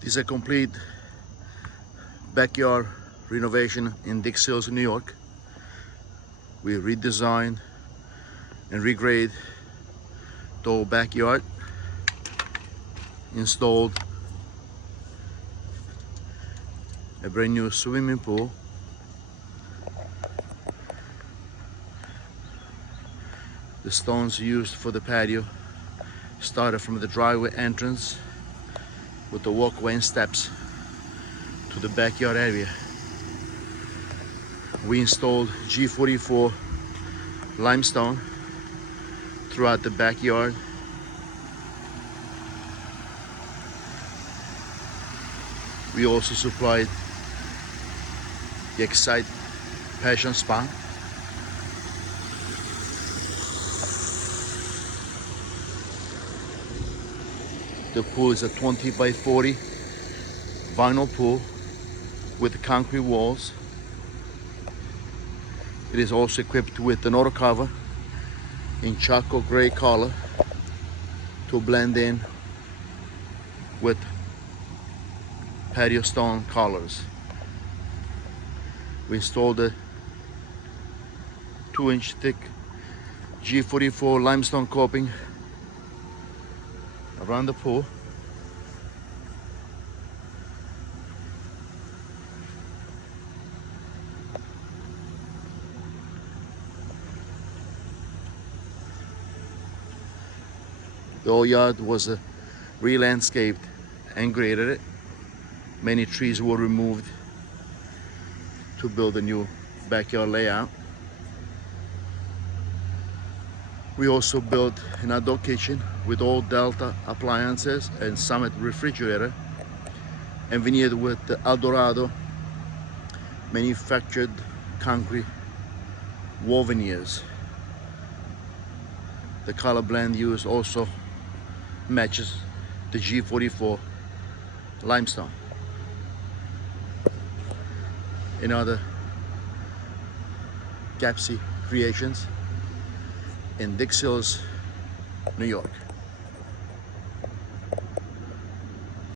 This is a complete backyard renovation in Dix Hills, New York. We redesigned and regraded the whole backyard, installed a brand new swimming pool, the stones used for the patio started from the driveway entrance with the walkway and steps to the backyard area. We installed G045 Limestone throughout the backyard. We also supplied the Excite Passion Spa. The pool is a 20 by 40 vinyl pool with concrete walls. It is also equipped with an auto cover in charcoal gray color to blend in with patio stone colors. We installed a 2-inch thick G045 limestone coping around the pool. The whole yard was re-landscaped and graded. Many trees were removed to build a new backyard layout. We also built an outdoor kitchen with all Delta appliances and Summit refrigerator, and veneered with the Eldorado manufactured concrete wall veneers. The color blend used also matches the G045 limestone. In other Gappsi creations in Dix Hills, New York.